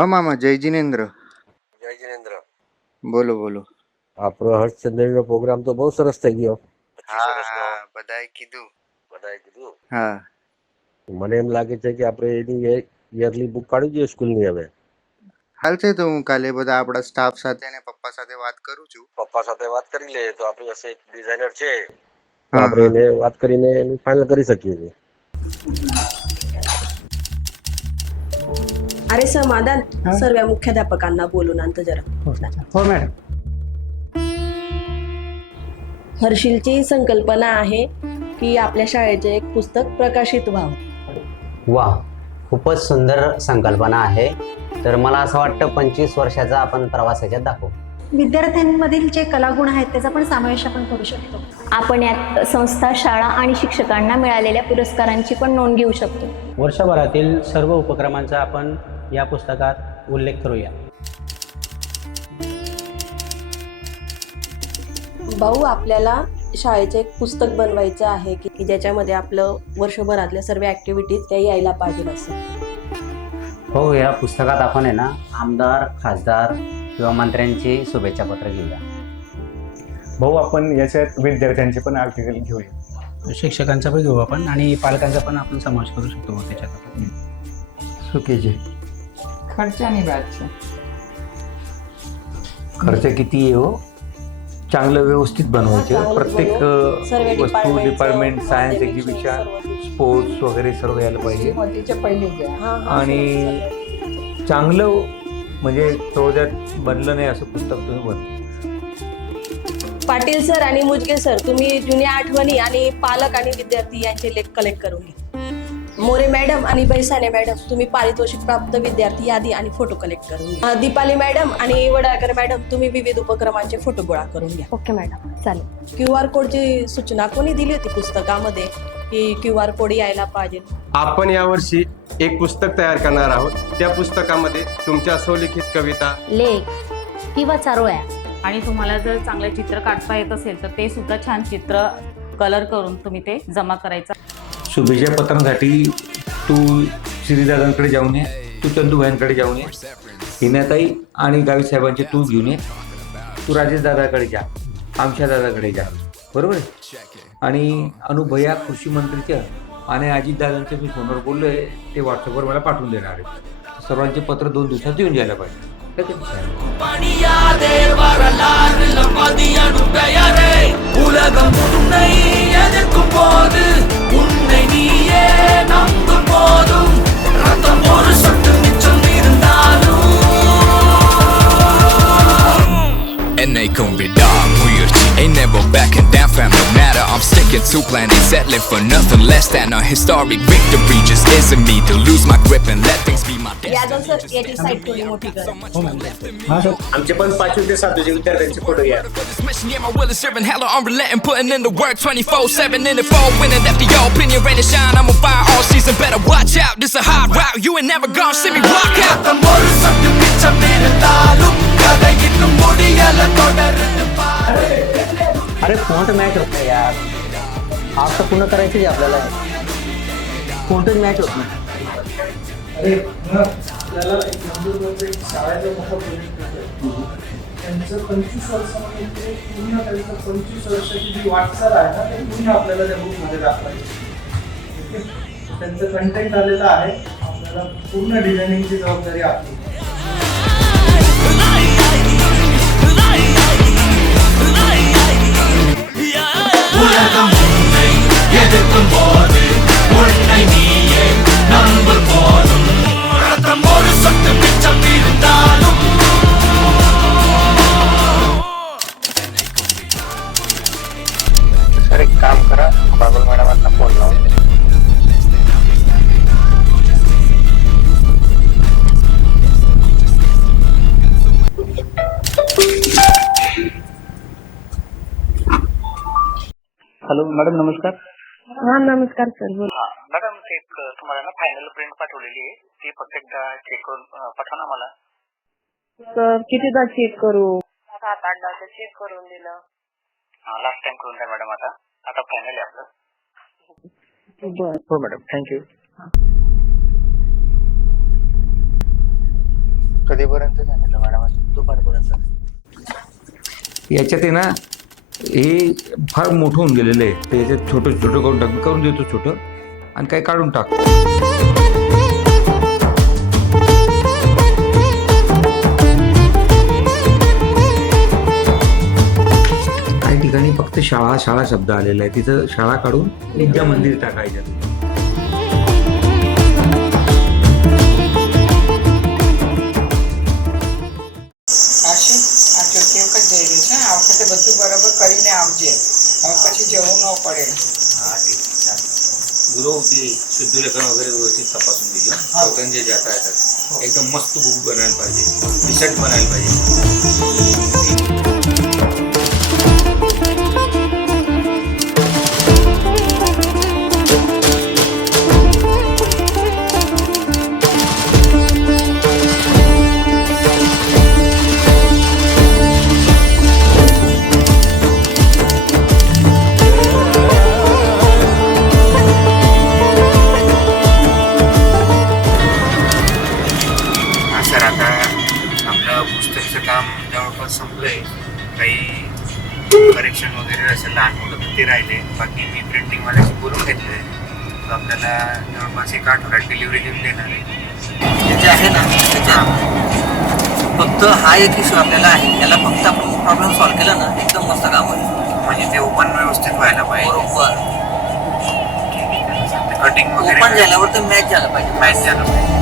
હા મામા જય જીનેન્દ્ર. જય જિનેન્દ્ર. બોલો બોલો. આપણો હર્ષચંદ્રનો પ્રોગ્રામ તો બહુ સરસ થઈ ગયો. હા બધાએ કીધું. બધાએ કીધું? હા. મને એમ લાગે છે કે આપણે એની યરલી બુક કાઢી જોઈએ સ્કૂલની હવે. હાલ છે તો હું કાલે બધા આપણા સ્ટાફ સાથે અને પપ્પા સાથે વાત કરું છું. પપ્પા સાથે વાત કરી લઈએ તો આપણી પાસે એક ડિઝાઇનર છે. આપણે એને વાત કરીને એનું ફાઇનલ કરી શકીએ છીએ. अरे समाधान सर्व मुख्याध्यापकांना बोलून आणतं जरा. हो मॅडम. हर्षिलची संकल्पना आहे की आपल्या शाळेचे एक पुस्तक प्रकाशित व्हावं. वा खूपच सुंदर संकल्पना आहे. तर मला असं वाटतं पंचवीस वर्षाचा आपण प्रवास याच्यात दाखवू. विद्यार्थ्यांमधील जे कलागुण आहेत त्याचा पण समावेश आपण करू शकतो. आपण यात संस्था शाळा आणि शिक्षकांना मिळालेल्या पुरस्कारांची पण नोंद घेऊ शकतो. वर्षभरातील सर्व उपक्रमांचा आपण या पुस्तकात उल्लेख करूया. भाऊ आपल्याला शाळेचे एक पुस्तक बनवायचं आहे की ज्याच्यामध्ये आपलं वर्षभरातल्या सर्व ऍक्टिव्हिटीज त्या यायला पाहिजे असं. हो या पुस्तकात आपण आहे ना आमदार खासदार किंवा मंत्र्यांची शुभेच्छा पत्र घेऊया. भाऊ आपण याच्यात विद्यार्थ्यांचे पण आर्टिकल घेऊया. शिक्षकांचा पण घेऊ आपण आणि पालकांचा पण आपण समावेश करू शकतो त्याच्यात. चुकीचे खर्च आणि व्याज. खर्च किती आहे हो? चांगलं व्यवस्थित बनवायचं. चांगलं प्रत्येक सर्व वस्तू डिपार्टमेंट सायन्स एक्झिबिशन स्पोर्ट्स वगैरे सर्व यायला पाहिजे. सुरुवातीच्या पहिले घ्या. हा, आणि चांगलं म्हणजे थोडक्यात बनलं नाही असं पुस्तक तुम्ही बन पाटील सर आणि मुजगे सर तुम्ही जुन्या आठवणी आणि पालक आणि विद्यार्थी यांचे लेख कलेक्ट करून घ्या. मोरे मॅडम आणि बैसाने मॅडम तुम्ही पारितोषिक प्राप्त विद्यार्थी यादी आणि फोटो कलेक्ट करून घ्या. दीपाली मॅडम आणि वडाळकर मॅडम तुम्ही विविध उपक्रमांचे फोटो गोळा करून घ्या. ओके मॅडम चालेल. क्यू आर कोडची सूचना कोणी दिली होती पुस्तकामध्ये की क्यू आर कोड यायला पाहिजे? आपण यावर्षी एक पुस्तक तयार करणार आहोत. त्या पुस्तकामध्ये तुमच्या स्वलिखित कविता लेख किंवा चारोळ्या. आणि तुम्हाला जर चांगलं चित्र काढता येत असेल तर ते सुद्धा छान चित्र कलर करून तुम्ही ते जमा करायचं. शुभेच्छा पत्रांसाठी तू श्रीदादांकडे जाऊन ये तू चंदूभाईंकडे जाऊन ये हिनाताई आणि गावी साहेबांचे तू घेऊन ये तू राजेश दादाकडे जा आमच्या दादाकडे जा बरोबर आहे? आणि अनुभया कृषी मंत्रीच्या आणि अजितदादांचं मी फोनवर बोललो आहे ते व्हॉट्सअपवर मला पाठवून देणार आहे सर्वांचे पत्र दोन दिवसात येऊन जायला पाहिजे. ठीक आहे? நீயே நம்பும் போதும் ரத்தம் ஒரு சொட்டு மிச்சம் இருந்தாலும் என்னைக்கும் விடாமுயற்சி Ain't never backing down fam no matter I'm sticking to plan ain't settling for nothing less than a historic victory Just isn't me to lose my grip and let things be my yeah, sir याची site थोडी मोठी to हो I am sir आमचे पण पाचवी ते सातवीचे विद्यार्थ्यांचे photo घ्या Yeah, my will is serving hella on roulette and putting in the work 24 7 in the fall winning. Left your opinion, rain and shine. I'm on fire all season. Better watch out. This a hot route. You ain't never gonna see me walk out. अरे कोणतं match होत नाही यार आज तर पूर्ण करायची आपल्याला कोणतंच मॅच होत नाही अरे आपल्याला एक नंदुरबारचं एक शाळेचा मोठा प्रोजेक्ट होतो त्यांचं पंचवीस वर्षामध्ये ते पूर्ण त्यांचं पंचवीस वर्षाची जी वाटचाल आहे ना ते पूर्ण आपल्याला त्या बुकमध्ये दाखवायची. त्यांचं कंटेंट आलेलं आहे. आपल्याला पूर्ण डिझायनिंगची जबाबदारी आपली. Yeah. हॅलो मॅडम नमस्कार. हा नमस्कार सर बोल. मॅडम ते एक तुम्हाला ना फायनल प्रिंट पाठवलेली आहे. ती फक्त एकदा चेक करून पाठवा ना मला. सर कितीदा चेक करू? सात आठदा चेक करून दिलं. लास्ट टाइम करून द्या मॅडम आता. आता फायनल आहे आपलं. बर. हो मॅडम थँक्यू कधीपर्यंत सांगितलं मॅडम दुपारपर्यंत. याच्यात आहे ना हे फार मोठं होऊन गेलेलं आहे. ते याच्यात छोटं छोटं करून टाक करून देतो छोटं. आणि काही काढून टाक. काही ठिकाणी फक्त शाळा शाळा शब्द आलेला आहे. तिथं शाळा काढून विद्या मंदिर टाकायचं जेवू न पडेल. हा ठीक आहे चालेल. गुरु ते शुद्धलेखन वगैरे व्यवस्थित तपासून घेऊ पतंजय हो. जे आता येतात एकदम मस्त बुक बनायला पाहिजे रिसर्ट बनायला पाहिजे. असेल लहान मुलं तर ते राहिले. बाकी मी प्रिंटिंगवाल्याशी बोलून घेतलं आहे तर आपल्याला जवळपास एक आठवड्यात डिलिव्हरी देऊन देणार आहे. जे आहे ना त्याच्यात फक्त हा एक इश्यू आपल्याला आहे. याला फक्त आपण प्रॉब्लेम सॉल्व्ह केला ना एकदम मस्त काम आहे म्हणजे ते ओपन व्यवस्थित व्हायला पाहिजे. बरोबर. कटिंग वगैरे ओपन झाल्यावर तर मॅच झालं पाहिजे. मॅच झालं पाहिजे.